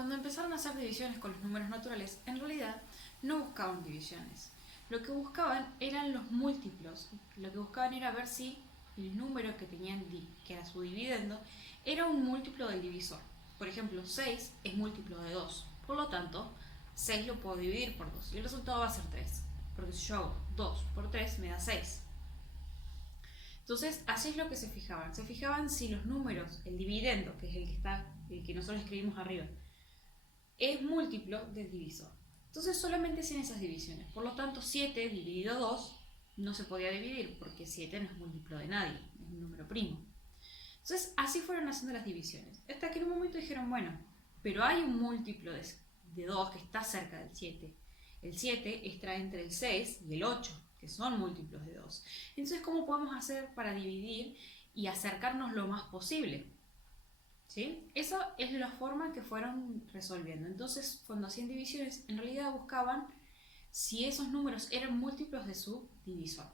Cuando empezaron a hacer divisiones con los números naturales, en realidad no buscaban divisiones. Lo que buscaban eran los múltiplos. Lo que buscaban era ver si el número que tenían, que era su dividendo, era un múltiplo del divisor. Por ejemplo, 6 es múltiplo de 2. Por lo tanto, 6 lo puedo dividir por 2 y el resultado va a ser 3. Porque si yo hago 2 por 3 me da 6. Entonces, así es lo que se fijaban. Se fijaban si los números, el dividendo, que es el que nosotros escribimos arriba, es múltiplo del divisor. Entonces solamente hacían esas divisiones. Por lo tanto, 7 dividido 2 no se podía dividir porque 7 no es múltiplo de nadie, es un número primo. Entonces así fueron haciendo las divisiones. Hasta que en un momento dijeron, bueno, pero hay un múltiplo de 2 que está cerca del 7. El 7 está entre el 6 y el 8, que son múltiplos de 2. Entonces, ¿cómo podemos hacer para dividir y acercarnos lo más posible? ¿Sí? Esa es la forma que fueron resolviendo. Entonces, cuando hacían divisiones, en realidad buscaban si esos números eran múltiplos de su divisor.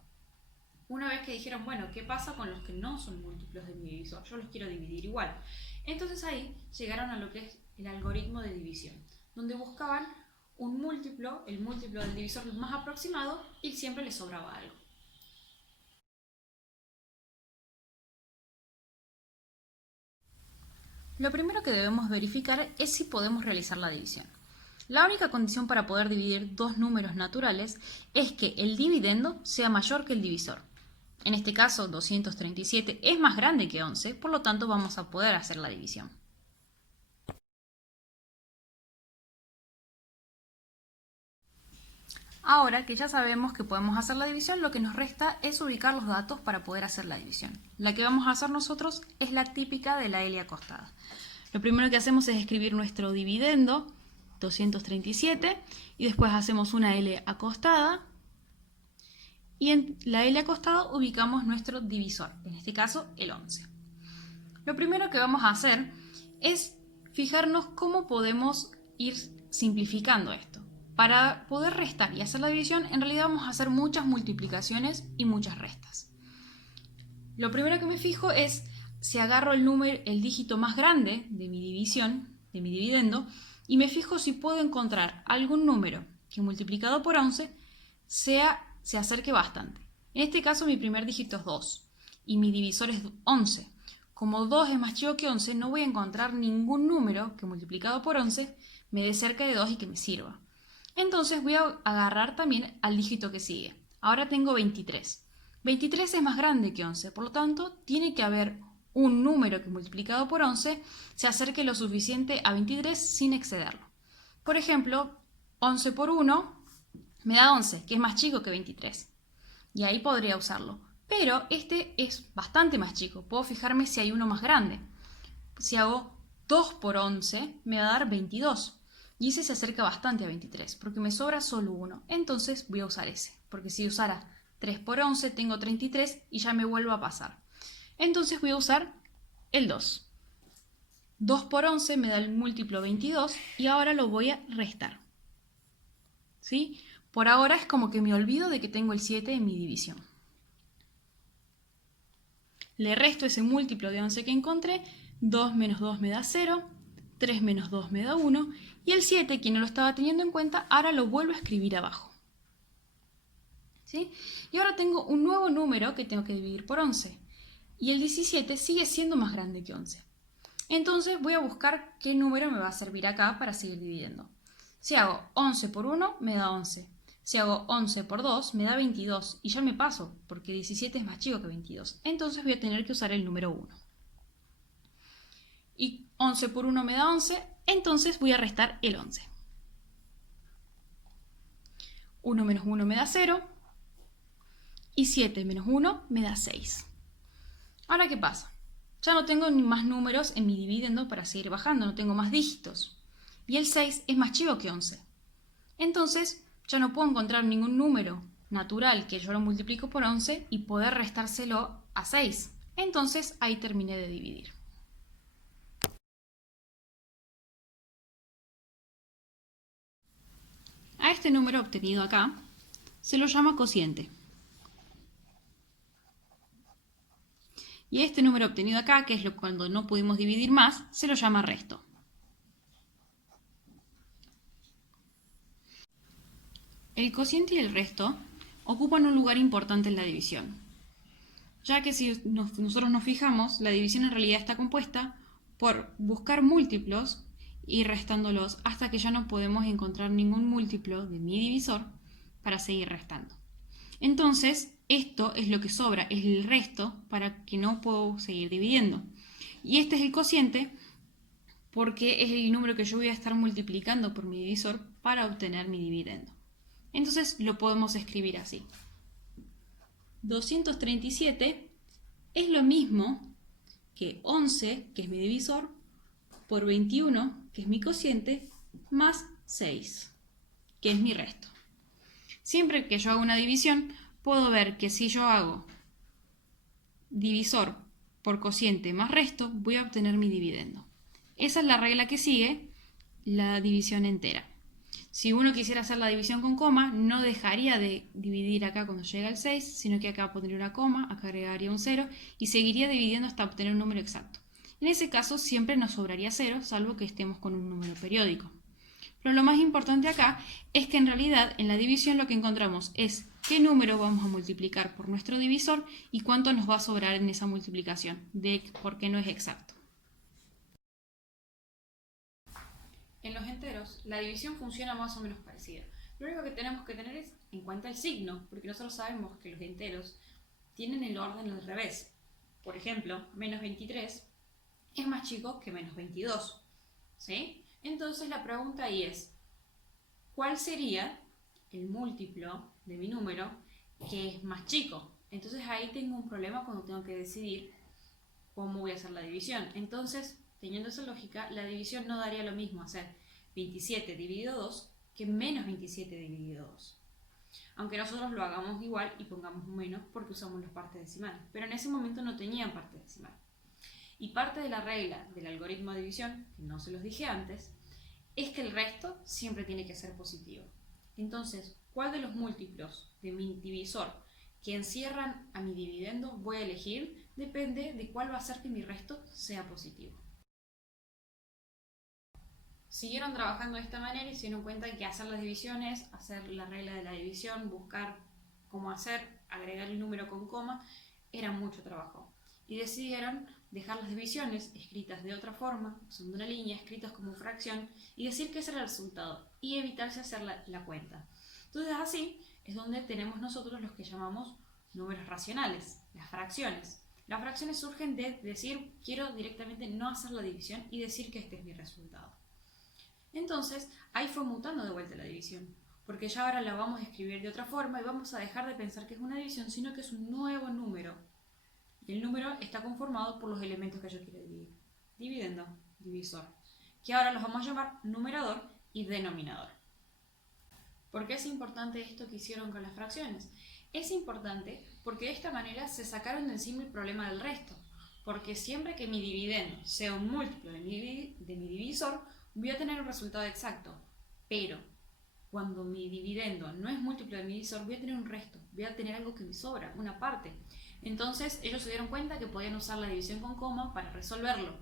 Una vez que dijeron, bueno, ¿qué pasa con los que no son múltiplos de mi divisor? Yo los quiero dividir igual. Entonces ahí llegaron a lo que es el algoritmo de división, donde buscaban un múltiplo, el múltiplo del divisor más aproximado, y siempre les sobraba algo. Lo primero que debemos verificar es si podemos realizar la división. La única condición para poder dividir dos números naturales es que el dividendo sea mayor que el divisor. En este caso, 237 es más grande que 11, por lo tanto vamos a poder hacer la división. Ahora que ya sabemos que podemos hacer la división, lo que nos resta es ubicar los datos para poder hacer la división. La que vamos a hacer nosotros es la típica de la L acostada. Lo primero que hacemos es escribir nuestro dividendo, 237, y después hacemos una L acostada, y en la L acostada ubicamos nuestro divisor, en este caso el 11. Lo primero que vamos a hacer es fijarnos cómo podemos ir simplificando esto. Para poder restar y hacer la división, en realidad vamos a hacer muchas multiplicaciones y muchas restas. Lo primero que me fijo es si agarro el dígito más grande de mi división, de mi dividendo, y me fijo si puedo encontrar algún número que multiplicado por 11 se acerque bastante. En este caso mi primer dígito es 2 y mi divisor es 11. Como 2 es más chico que 11, no voy a encontrar ningún número que multiplicado por 11 me dé cerca de 2 y que me sirva. Entonces voy a agarrar también al dígito que sigue. Ahora tengo 23. 23 es más grande que 11, por lo tanto tiene que haber un número que multiplicado por 11 se acerque lo suficiente a 23 sin excederlo. Por ejemplo, 11 por 1 me da 11, que es más chico que 23. Y ahí podría usarlo. Pero este es bastante más chico. Puedo fijarme si hay uno más grande. Si hago 2 por 11 me va a dar 22. Y ese se acerca bastante a 23, porque me sobra solo uno. Entonces voy a usar ese, porque si usara 3 por 11 tengo 33 y ya me vuelvo a pasar. Entonces voy a usar el 2. 2 por 11 me da el múltiplo 22 y ahora lo voy a restar. ¿Sí? Por ahora es como que me olvido de que tengo el 7 en mi división. Le resto ese múltiplo de 11 que encontré. 2 menos 2 me da 0. 3 menos 2 me da 1. Y el 7, que no lo estaba teniendo en cuenta, ahora lo vuelvo a escribir abajo. ¿Sí? Y ahora tengo un nuevo número que tengo que dividir por 11. Y el 17 sigue siendo más grande que 11. Entonces voy a buscar qué número me va a servir acá para seguir dividiendo. Si hago 11 por 1 me da 11. Si hago 11 por 2 me da 22 y ya me paso porque 17 es más chico que 22. Entonces voy a tener que usar el número 1. Y 11 por 1 me da 11, entonces voy a restar el 11. 1 menos 1 me da 0 y 7 menos 1 me da 6. Ahora, ¿qué pasa? Ya no tengo ni más números en mi dividendo para seguir bajando, no tengo más dígitos. Y el 6 es más chico que 11. Entonces, ya no puedo encontrar ningún número natural que yo lo multiplico por 11 y poder restárselo a 6. Entonces, ahí terminé de dividir. A este número obtenido acá se lo llama cociente. Y este número obtenido acá, que es cuando no pudimos dividir más, se lo llama resto. El cociente y el resto ocupan un lugar importante en la división, ya que si nosotros nos fijamos, la división en realidad está compuesta por buscar múltiplos y restándolos hasta que ya no podemos encontrar ningún múltiplo de mi divisor para seguir restando. Entonces, esto es lo que sobra, es el resto para que no puedo seguir dividiendo. Y este es el cociente porque es el número que yo voy a estar multiplicando por mi divisor para obtener mi dividendo. Entonces lo podemos escribir así. 237 es lo mismo que 11, que es mi divisor, por 21, que es mi cociente, más 6, que es mi resto. Siempre que yo hago una división, puedo ver que si yo hago divisor por cociente más resto, voy a obtener mi dividendo. Esa es la regla que sigue la división entera. Si uno quisiera hacer la división con coma, no dejaría de dividir acá cuando llega al 6, sino que acá pondría una coma, acá agregaría un 0 y seguiría dividiendo hasta obtener un número exacto. En ese caso siempre nos sobraría 0, salvo que estemos con un número periódico. Pero lo más importante acá es que en realidad en la división lo que encontramos es qué número vamos a multiplicar por nuestro divisor y cuánto nos va a sobrar en esa multiplicación, porque no es exacto. En los enteros, la división funciona más o menos parecida. Lo único que tenemos que tener es en cuenta el signo, porque nosotros sabemos que los enteros tienen el orden al revés. Por ejemplo, menos 23 es más chico que menos 22. ¿Sí? Entonces la pregunta ahí es, ¿cuál sería el múltiplo de mi número que es más chico? Entonces ahí tengo un problema cuando tengo que decidir cómo voy a hacer la división. Entonces, teniendo esa lógica, la división no daría lo mismo hacer 27 dividido 2 que menos 27 dividido 2. Aunque nosotros lo hagamos igual y pongamos un menos porque usamos los partes decimales. Pero en ese momento no tenían parte decimal. Y parte de la regla del algoritmo de división, que no se los dije antes, es que el resto siempre tiene que ser positivo. Entonces, ¿cuál de los múltiplos de mi divisor que encierran a mi dividendo voy a elegir? Depende de cuál va a hacer que mi resto sea positivo. Siguieron trabajando de esta manera y se dieron cuenta que hacer las divisiones, hacer la regla de la división, buscar cómo hacer, agregar el número con coma, era mucho trabajo. Y decidieron dejar las divisiones escritas de otra forma, usando una línea, escritas como fracción, y decir que ese era el resultado, y evitarse hacer la cuenta. Entonces así es donde tenemos nosotros los que llamamos números racionales, las fracciones. Las fracciones surgen de decir, quiero directamente no hacer la división y decir que este es mi resultado. Entonces, ahí fue mutando de vuelta la división, porque ya ahora la vamos a escribir de otra forma y vamos a dejar de pensar que es una división, sino que es un nuevo número. Y el número está conformado por los elementos que yo quiero dividir. Dividendo, divisor, que ahora los vamos a llamar numerador y denominador. ¿Por qué es importante esto que hicieron con las fracciones? Es importante porque de esta manera se sacaron de encima el problema del resto, porque siempre que mi dividendo sea un múltiplo de mi divisor, voy a tener un resultado exacto, pero cuando mi dividendo no es múltiplo de mi divisor, voy a tener un resto, voy a tener algo que me sobra, una parte. Entonces ellos se dieron cuenta que podían usar la división con coma para resolverlo,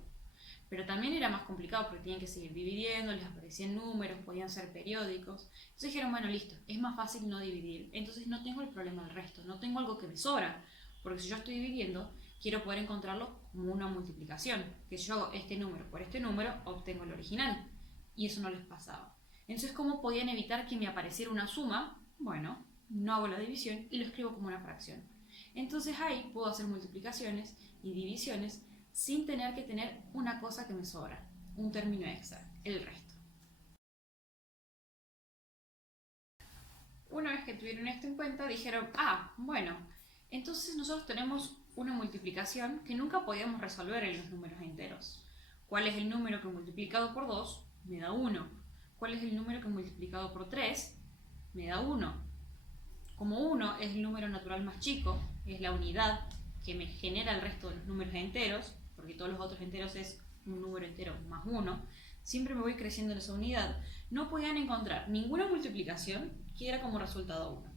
pero también era más complicado porque tenían que seguir dividiendo, les aparecían números, podían ser periódicos. Entonces dijeron, bueno, listo, es más fácil no dividir, entonces no tengo el problema del resto, no tengo algo que me sobra, porque si yo estoy dividiendo, quiero poder encontrarlo como una multiplicación, que si yo hago este número por este número, obtengo el original, y eso no les pasaba. Entonces, ¿cómo podían evitar que me apareciera una suma? Bueno, no hago la división y lo escribo como una fracción. Entonces ahí puedo hacer multiplicaciones y divisiones sin tener que tener una cosa que me sobra, un término extra, el resto. Una vez que tuvieron esto en cuenta, dijeron, bueno, entonces nosotros tenemos una multiplicación que nunca podíamos resolver en los números enteros. ¿Cuál es el número que multiplicado por 2 me da 1? ¿Cuál es el número que multiplicado por 3 me da 1? Como 1 es el número natural más chico, es la unidad que me genera el resto de los números enteros, porque todos los otros enteros es un número entero más 1, siempre me voy creciendo en esa unidad, no podían encontrar ninguna multiplicación que diera como resultado 1.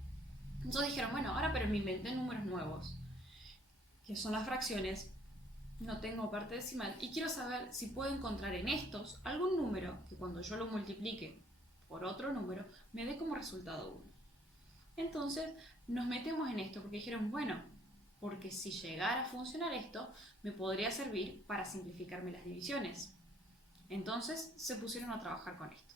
Entonces dijeron, bueno, ahora pero me inventé números nuevos, que son las fracciones, no tengo parte decimal, y quiero saber si puedo encontrar en estos algún número que cuando yo lo multiplique por otro número, me dé como resultado 1. Entonces nos metemos en esto porque dijeron, bueno, porque si llegara a funcionar esto, me podría servir para simplificarme las divisiones. Entonces se pusieron a trabajar con esto.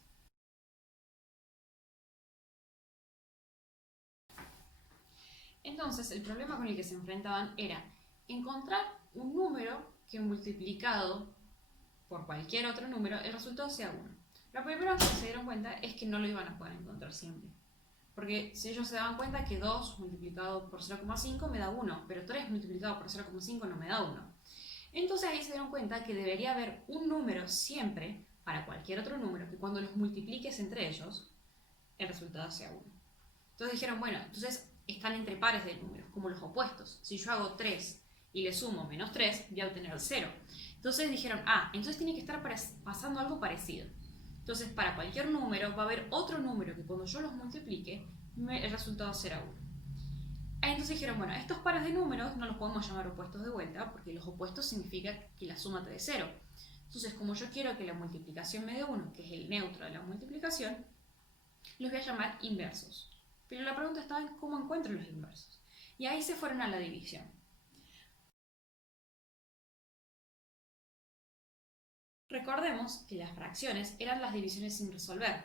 Entonces el problema con el que se enfrentaban era encontrar un número que multiplicado por cualquier otro número el resultado sea 1. Lo primero que se dieron cuenta es que no lo iban a poder encontrar siempre. Porque si ellos se daban cuenta que 2 multiplicado por 0,5 me da 1, pero 3 multiplicado por 0,5 no me da 1. Entonces ahí se dieron cuenta que debería haber un número siempre, para cualquier otro número, que cuando los multipliques entre ellos, el resultado sea 1. Entonces dijeron, bueno, entonces están entre pares de números, como los opuestos. Si yo hago 3 y le sumo menos 3, voy a obtener 0. Entonces dijeron, entonces tiene que estar pasando algo parecido. Entonces, para cualquier número va a haber otro número que cuando yo los multiplique, el resultado será 1. Entonces dijeron, bueno, estos pares de números no los podemos llamar opuestos de vuelta, porque los opuestos significa que la suma te dé 0. Entonces, como yo quiero que la multiplicación me dé 1, que es el neutro de la multiplicación, los voy a llamar inversos. Pero la pregunta estaba en cómo encuentro los inversos. Y ahí se fueron a la división. Recordemos que las fracciones eran las divisiones sin resolver.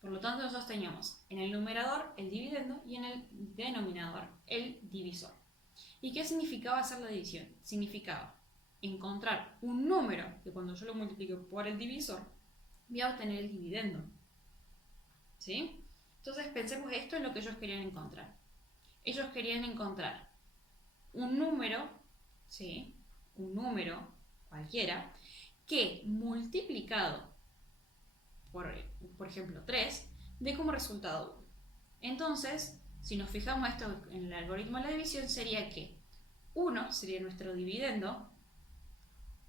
Por lo tanto, nosotros teníamos en el numerador el dividendo y en el denominador el divisor. ¿Y qué significaba hacer la división? Significaba encontrar un número que cuando yo lo multiplique por el divisor, voy a obtener el dividendo. ¿Sí? Entonces pensemos esto en lo que ellos querían encontrar. Ellos querían encontrar un número, ¿sí? Un número cualquiera, que multiplicado por ejemplo 3, dé como resultado 1. Entonces, si nos fijamos esto en el algoritmo de la división, sería que 1 sería nuestro dividendo,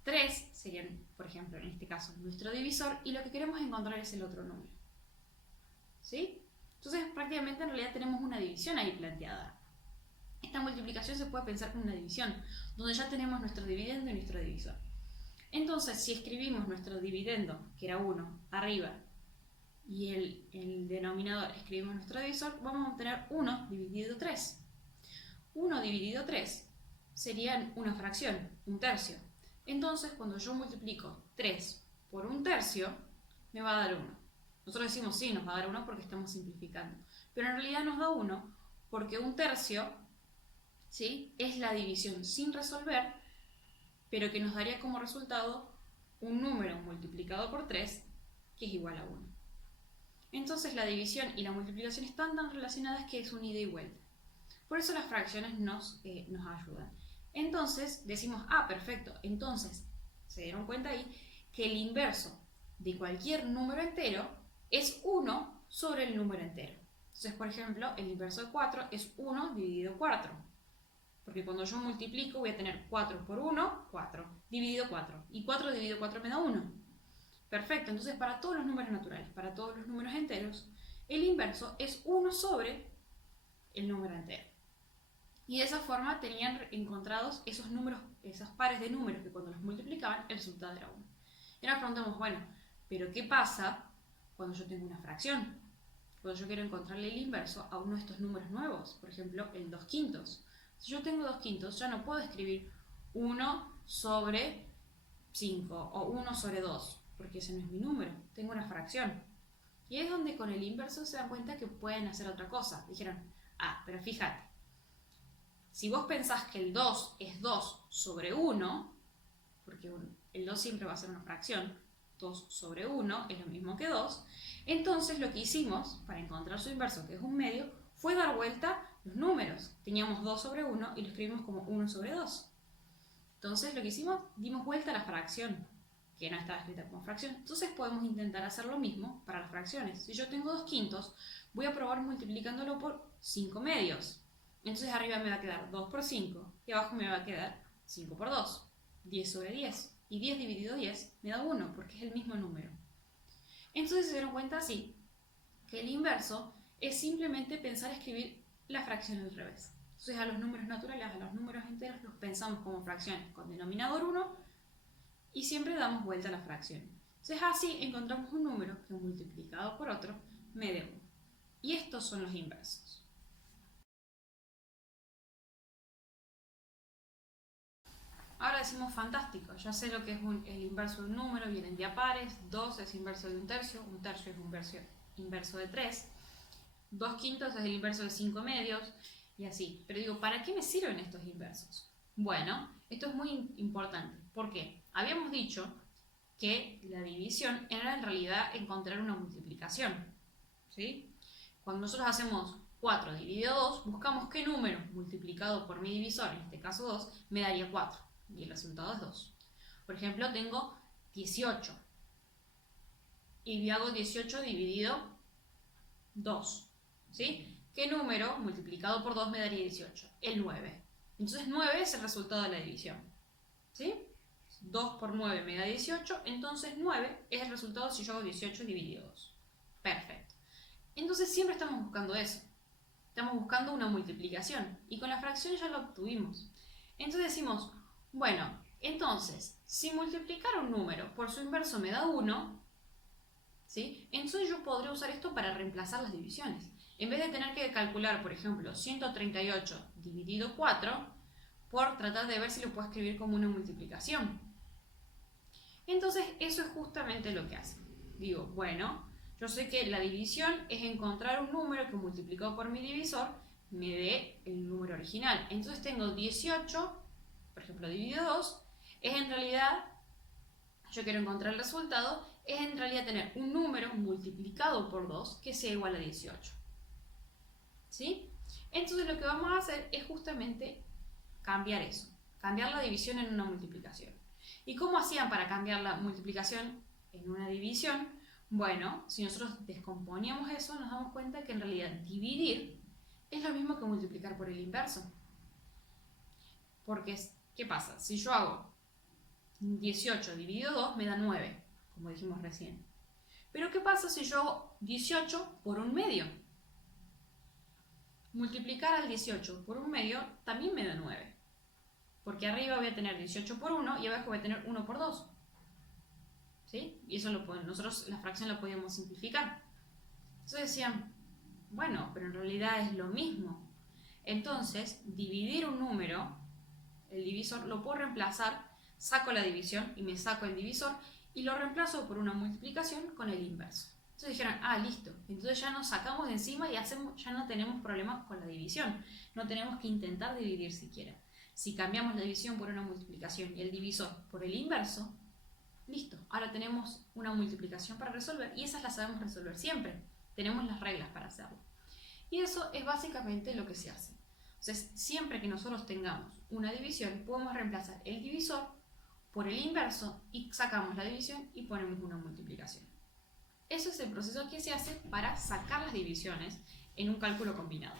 3 serían, por ejemplo, en este caso, nuestro divisor, y lo que queremos encontrar es el otro número. ¿Sí? Entonces, prácticamente en realidad tenemos una división ahí planteada. Esta multiplicación se puede pensar como una división, donde ya tenemos nuestro dividendo y nuestro divisor. Entonces, si escribimos nuestro dividendo, que era 1, arriba, y el denominador escribimos nuestro divisor, vamos a obtener 1 dividido 3. 1 dividido 3 sería una fracción, un tercio. Entonces, cuando yo multiplico 3 por un tercio, me va a dar 1. Nosotros decimos sí, nos va a dar 1 porque estamos simplificando. Pero en realidad nos da 1 porque un tercio, ¿sí?, es la división sin resolver, pero que nos daría como resultado un número multiplicado por 3 que es igual a 1. Entonces la división y la multiplicación están tan relacionadas que es un ida y vuelta. Por eso las fracciones nos ayudan. Entonces decimos, perfecto, entonces se dieron cuenta ahí que el inverso de cualquier número entero es 1 sobre el número entero. Entonces, por ejemplo, el inverso de 4 es 1 dividido 4. Porque cuando yo multiplico voy a tener 4 por 1, 4, dividido 4. Y 4 dividido 4 me da 1. Perfecto, entonces para todos los números naturales, para todos los números enteros, el inverso es 1 sobre el número entero. Y de esa forma tenían encontrados esos números, esos pares de números que cuando los multiplicaban el resultado era 1. Y ahora nos preguntamos, bueno, ¿pero qué pasa cuando yo tengo una fracción? Cuando yo quiero encontrarle el inverso a uno de estos números nuevos, por ejemplo, el 2 quintos. Si yo tengo 2 quintos, ya no puedo escribir 1 sobre 5 o 1 sobre 2, porque ese no es mi número, tengo una fracción. Y es donde con el inverso se dan cuenta que pueden hacer otra cosa. Dijeron, pero fíjate, si vos pensás que el 2 es 2 sobre 1, porque el 2 siempre va a ser una fracción, 2 sobre 1 es lo mismo que 2, entonces lo que hicimos para encontrar su inverso, que es un medio, fue dar vuelta los números. Teníamos 2 sobre 1 y lo escribimos como 1 sobre 2. Entonces lo que hicimos, dimos vuelta a la fracción, que no estaba escrita como fracción. Entonces podemos intentar hacer lo mismo para las fracciones. Si yo tengo 2 quintos, voy a probar multiplicándolo por 5 medios. Entonces arriba me va a quedar 2 por 5 y abajo me va a quedar 5 por 2, 10 sobre 10. Y 10 dividido 10 me da 1 porque es el mismo número. Entonces se dieron cuenta así que el inverso es simplemente pensar escribir la fracción al revés. Entonces a los números naturales, a los números enteros los pensamos como fracciones con denominador 1 y siempre damos vuelta a la fracción. Entonces así encontramos un número que multiplicado por otro me dé 1. Y estos son los inversos. Ahora decimos fantástico, ya sé lo que es el inverso de un número, vienen de a pares, 2 es inverso de un tercio es inverso de 3, 2 quintos es el inverso de 5 medios, y así. Pero digo, ¿para qué me sirven estos inversos? Bueno, esto es muy importante. ¿Por qué? Habíamos dicho que la división era en realidad encontrar una multiplicación, ¿sí? Cuando nosotros hacemos 4 dividido 2, buscamos qué número multiplicado por mi divisor, en este caso 2, me daría 4, y el resultado es 2. Por ejemplo, tengo 18, y hago 18 dividido 2, ¿sí? ¿Qué número multiplicado por 2 me daría 18? El 9. Entonces 9 es el resultado de la división, ¿sí? 2 por 9 me da 18, entonces 9 es el resultado si yo hago 18 dividido 2. Perfecto. Entonces siempre estamos buscando eso. Estamos buscando una multiplicación. Y con la fracción ya lo obtuvimos. Entonces decimos, bueno, entonces, si multiplicar un número por su inverso me da 1, ¿sí? Entonces yo podré usar esto para reemplazar las divisiones. En vez de tener que calcular, por ejemplo, 138 dividido 4, por tratar de ver si lo puedo escribir como una multiplicación. Entonces eso es justamente lo que hace. Digo, bueno, yo sé que la división es encontrar un número que multiplicado por mi divisor me dé el número original. Entonces tengo 18, por ejemplo, dividido 2, es en realidad, yo quiero encontrar el resultado, es en realidad tener un número multiplicado por 2 que sea igual a 18. ¿Sí? Entonces lo que vamos a hacer es justamente cambiar eso, cambiar la división en una multiplicación. ¿Y cómo hacían para cambiar la multiplicación en una división? Bueno, si nosotros descomponíamos eso, nos damos cuenta que en realidad dividir es lo mismo que multiplicar por el inverso. Porque, ¿qué pasa? Si yo hago 18 dividido 2 me da 9, como dijimos recién. Pero ¿qué pasa si yo hago 18 por un medio? Multiplicar al 18 por un medio también me da 9. Porque arriba voy a tener 18 por 1 y abajo voy a tener 1 por 2. ¿Sí? Y eso nosotros la fracción la podíamos simplificar. Entonces decían, bueno, pero en realidad es lo mismo. Entonces, dividir un número, el divisor, lo puedo reemplazar, saco la división y me saco el divisor y lo reemplazo por una multiplicación con el inverso. Entonces dijeron, listo, entonces ya nos sacamos de encima y ya no tenemos problemas con la división. No tenemos que intentar dividir siquiera. Si cambiamos la división por una multiplicación y el divisor por el inverso, listo, ahora tenemos una multiplicación para resolver y esas las sabemos resolver siempre. Tenemos las reglas para hacerlo. Y eso es básicamente lo que se hace. Entonces, siempre que nosotros tengamos una división, podemos reemplazar el divisor por el inverso y sacamos la división y ponemos una multiplicación. Eso es el proceso que se hace para sacar las divisiones en un cálculo combinado.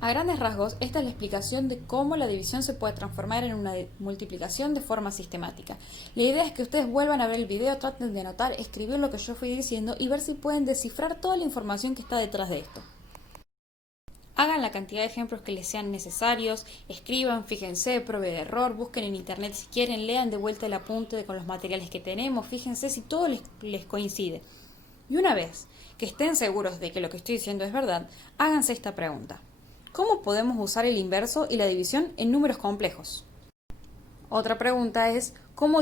A grandes rasgos, esta es la explicación de cómo la división se puede transformar en una multiplicación de forma sistemática. La idea es que ustedes vuelvan a ver el video, traten de anotar, escribir lo que yo fui diciendo y ver si pueden descifrar toda la información que está detrás de esto. Hagan la cantidad de ejemplos que les sean necesarios, escriban, fíjense, pruebe de error, busquen en internet si quieren, lean de vuelta el apunte con los materiales que tenemos, fíjense si todo les coincide. Y una vez que estén seguros de que lo que estoy diciendo es verdad, háganse esta pregunta. ¿Cómo podemos usar el inverso y la división en números complejos? Otra pregunta es, ¿cómo